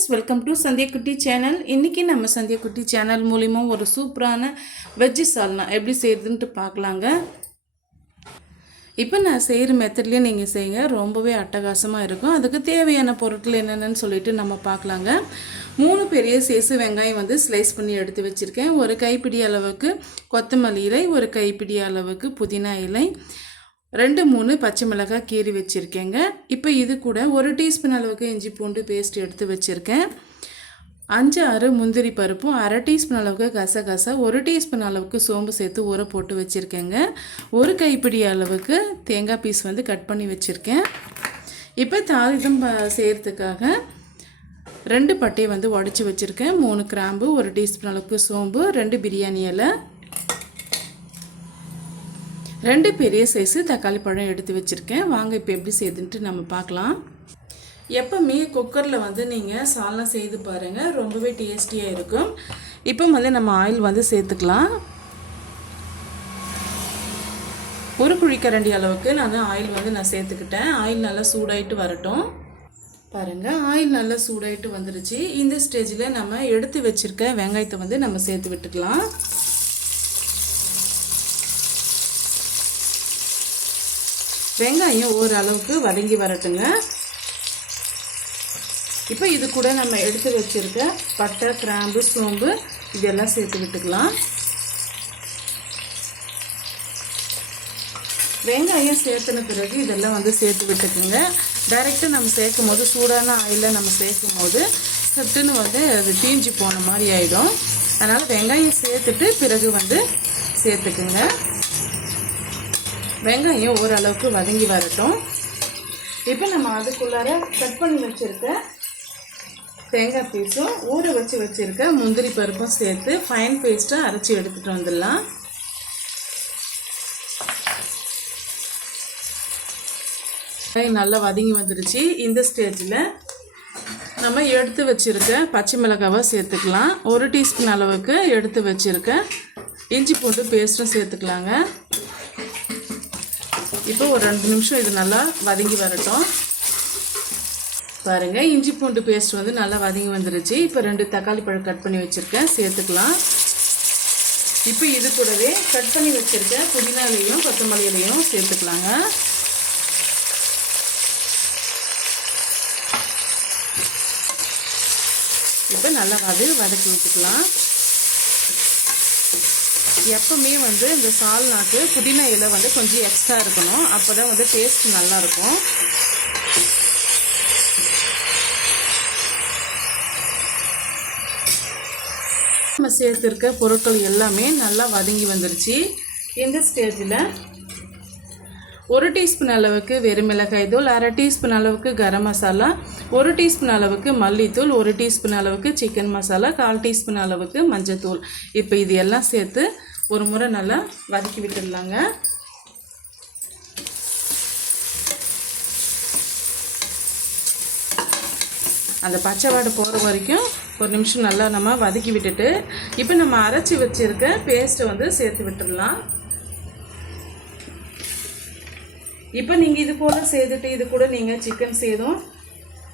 Friends, welcome to Sandhya குட்டி channel. இன்றைக்கி நம்ம சந்தியா குட்டி சேனல் மூலிமா ஒரு சூப்பரான வெஜ்ஜு சால்னா எப்படி செய்கிறதுன்ட்டு பார்க்கலாங்க. இப்போ நான் செய்கிற மெத்தட்லேயே நீங்கள் செய்யுங்க, ரொம்பவே அட்டகாசமாக இருக்கும். அதுக்கு தேவையான பொருட்கள் என்னென்னு சொல்லிட்டு நம்ம பார்க்கலாங்க. 3 பெரிய சைஸு வெங்காயம் வந்து ஸ்லைஸ் பண்ணி எடுத்து வச்சுருக்கேன். ஒரு கைப்பிடி அளவுக்கு கொத்தமல்லி இலை, ஒரு கைப்பிடி அளவுக்கு புதினா இலை, 2-3 பச்சை மிளகாய் கீறி வச்சுருக்கேங்க. இப்போ இது கூட 1 டீஸ்பூன் அளவுக்கு இஞ்சி பூண்டு பேஸ்ட் எடுத்து வச்சுருக்கேன். 5-6 முந்திரி பருப்பும், 1/2 டீஸ்பூன் அளவுக்கு கசகசா, 1 டீஸ்பூன் அளவுக்கு சோம்பு சேர்த்து ஊற போட்டு வச்சுருக்கேங்க. ஒரு கைப்பிடி அளவுக்கு தேங்காய் பீஸ் வந்து கட் பண்ணி வச்சுருக்கேன். இப்போ தாளிதம் செய்கிறதுக்காக 2 பட்டையை வந்து உடச்சி வச்சுருக்கேன். 3 கிராம்பு, 1 டீஸ்பூன் அளவுக்கு சோம்பு, 2 பிரியாணி இலை, 2 பெரிய சைஸு தக்காளி பழம் எடுத்து வச்சுருக்கேன். வாங்க இப்போ எப்படி செய்யுதுன்ட்டு நம்ம பார்க்கலாம். எப்போவுமே குக்கரில் வந்து நீங்கள் சால்னா செய்து பாருங்கள், ரொம்பவே டேஸ்டியாக இருக்கும். இப்போ வந்து நம்ம ஆயில் வந்து சேர்த்துக்கலாம். 1 குழிக்கரண்டி அளவுக்கு நான் ஆயில் வந்து சேர்த்துக்கிட்டேன். ஆயில் நல்லா சூடாயிட்டு வரட்டும். பாருங்கள், ஆயில் நல்லா சூடாயிட்டு வந்துருச்சு. இந்த ஸ்டேஜில் நம்ம எடுத்து வச்சுருக்க வெங்காயத்தை வந்து நம்ம சேர்த்து விட்டுக்கலாம். வெங்காயம் ஓரளவுக்கு வதங்கி வரட்டுங்க. இப்போ இது கூட நம்ம எடுத்து வச்சுருக்க பட்டை, கிராம்பு, சோம்பு இதெல்லாம் சேர்த்து விட்டுக்கலாம். வெங்காயம் சேர்த்துன பிறகு இதெல்லாம் வந்து சேர்த்து விட்டுக்குங்க. டைரெக்டாக நம்ம சேர்க்கும் போது, சூடான ஆயிலில் நம்ம சேர்க்கும் போது சட்டுன்னு வந்து அது தீஞ்சு போன மாதிரி ஆகிடும். அதனால் வெங்காயம் சேர்த்துட்டு பிறகு வந்து சேர்த்துக்குங்க. வெங்காயம் ஓரளவுக்கு வதங்கி வரட்டும். இப்போ நம்ம அதுக்குள்ளார கட் பண்ணி வச்சுருக்க தேங்காய் பீஸும், ஊற வச்சுருக்க முந்திரி பருப்பும் சேர்த்து ஃபைன் பேஸ்ட்டாக அரைச்சி எடுத்துகிட்டு வந்துடலாம். நல்லா வதங்கி வந்துருச்சு. இந்த ஸ்டேஜில் நம்ம எடுத்து வச்சுருக்க பச்சை மிளகாவை சேர்த்துக்கலாம். 1 டீஸ்பூன் அளவுக்கு எடுத்து வச்சுருக்க இஞ்சி பூண்டு பேஸ்ட்டும் சேர்த்துக்கலாங்க. இப்போ ஒரு 2 நிமிஷம் இது நல்லா வதங்கி வரட்டும். பாருங்கள், இஞ்சி பூண்டு பேஸ்ட் வந்து நல்லா வதங்கி வந்துருச்சு. இப்போ 2 தக்காளி பழம் கட் பண்ணி வச்சுருக்கேன், சேர்த்துக்கலாம். இப்போ இது கூடவே கட் பண்ணி வச்சுருக்க புதினா இலையும் கொத்தமல்லி இலையும் சேர்த்துக்கலாங்க. இப்போ நல்லா வதக்கி விட்டுக்கலாம். எப்பவுமே வந்து இந்த சால்னாக்கு புதினா இலை வந்து கொஞ்சம் எக்ஸ்ட்ரா இருக்கணும், அப்போ தான் வந்து டேஸ்ட் நல்லாயிருக்கும். நம்ம சேர்த்துருக்க பொருட்கள் எல்லாமே நல்லா வதங்கி வந்துருச்சு. இந்த ஸ்டேஜில் 1 டீஸ்பூன் அளவுக்கு வெறும் மிளகாய் தூள், 1/2 டீஸ்பூன் அளவுக்கு கரம் மசாலா, 1 டீஸ்பூன் அளவுக்கு மல்லித்தூள், 1 டீஸ்பூன் அளவுக்கு சிக்கன் மசாலா, 1/4 டீஸ்பூன் அளவுக்கு மஞ்சத்தூள். இப்போ இது எல்லாம் சேர்த்து ஒரு முறை நல்லா வதக்கி விட்டுடலாங்க. அந்த பச்சை வாடை போகிற வரைக்கும் ஒரு நிமிஷம் நல்லா நம்ம வதக்கி விட்டுட்டு, இப்போ நம்ம அரைச்சி வச்சுருக்க பேஸ்ட்டை வந்து சேர்த்து விட்டுடலாம். இப்போ நீங்கள் இது போல் செய்துட்டு இது கூட நீங்கள் சிக்கன்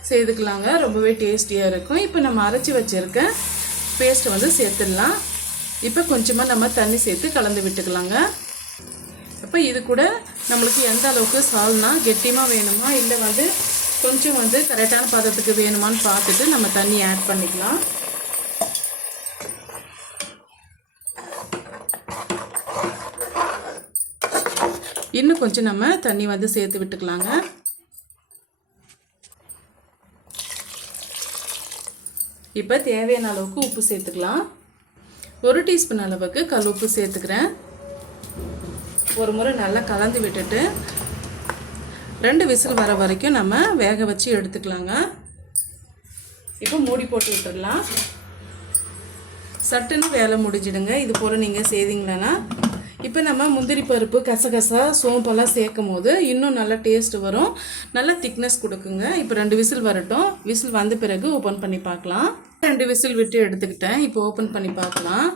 செய்துக்கலாங்க, ரொம்பவே டேஸ்டியாக இருக்கும். இப்போ நம்ம அரைச்சி வச்சுருக்க பேஸ்ட்டை வந்து சேர்த்துடலாம். இப்போ கொஞ்சமாக நம்ம தண்ணி சேர்த்து கலந்து விட்டுக்கலாங்க. அப்போ இது கூட நம்மளுக்கு எந்த அளவுக்கு சால்னா கெட்டியமாக வேணுமா, இல்லை வந்து கொஞ்சம் வந்து கரெக்டான பதத்துக்கு வேணுமான்னு பார்த்துட்டு நம்ம தண்ணி ஆட் பண்ணிக்கலாம். இன்னும் கொஞ்சம் நம்ம தண்ணி வந்து சேர்த்து விட்டுக்கலாங்க. இப்போ தேவையான அளவுக்கு உப்பு சேர்த்துக்கலாம். 1 டீஸ்பூன் அளவுக்கு கல் உப்பு சேர்த்துக்கிறேன். ஒரு முறை நல்லா கலந்து விட்டுட்டு 2 விசில் வர வரைக்கும் நம்ம வேக வச்சு எடுத்துக்கலாங்க. இப்போ மூடி போட்டு விட்டுடலாம். சட்டுன்னு வேலை முடிஞ்சிடுங்க. இது போல் நீங்கள் செய்தீங்களா. இப்போ நம்ம முந்திரி பருப்பு, கசகசா, சோம்பெல்லாம் சேர்க்கும் போது இன்னும் நல்லா டேஸ்ட் வரும், நல்லா திக்னஸ் கொடுக்குங்க. இப்போ 2 விசில் வரட்டும். விசில் வந்த பிறகு ஓப்பன் பண்ணி பார்க்கலாம். 2 விசில் விட்டு எடுத்துக்கிட்டேன். இப்போ ஓப்பன் பண்ணி பார்க்கலாம்.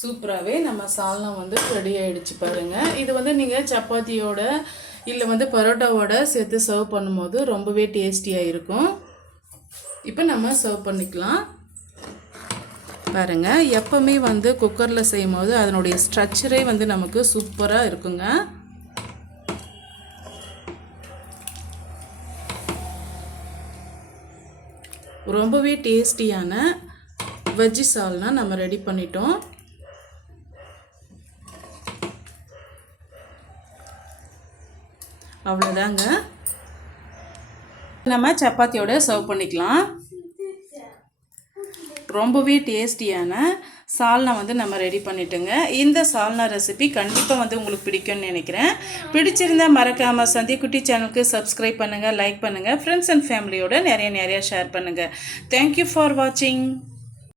சூப்பராகவே நம்ம சால்னா வந்து ரெடி ஆகிடுச்சு பாருங்கள். இது வந்து நீங்கள் சப்பாத்தியோட இல்லை வந்து பரோட்டாவோட சேர்த்து சர்வ் பண்ணும்போது ரொம்பவே டேஸ்டியாக இருக்கும். இப்போ நம்ம சர்வ் பண்ணிக்கலாம். பாருங்கள், எப்போவுமே வந்து குக்கரில் செய்யும் போது அதனுடைய ஸ்ட்ரக்சரே வந்து நமக்கு சூப்பராக இருக்குங்க. ரொம்பவே டேஸ்டியான வெஜ்ஜி சால்னா நம்ம ரெடி பண்ணிட்டோம். அவ்வளோதாங்க. நம்ம சப்பாத்தியோட சர்வ் பண்ணிக்கலாம். ரொம்பவே டேஸ்டியான சால்னா வந்து நம்ம ரெடி பண்ணிட்டோங்க. இந்த சால்னா ரெசிபி கண்டிப்பாக வந்து உங்களுக்கு பிடிக்கும்னு நினைக்கிறேன். பிடிச்சிருந்தால் மறக்காமல் சந்திக்குட்டி சேனலுக்கு சப்ஸ்கிரைப் பண்ணுங்கள், லைக் பண்ணுங்கள், ஃப்ரெண்ட்ஸ் அண்ட் ஃபேமிலியோட நிறைய ஷேர் பண்ணுங்கள். தேங்க்யூ ஃபார் வாட்சிங்.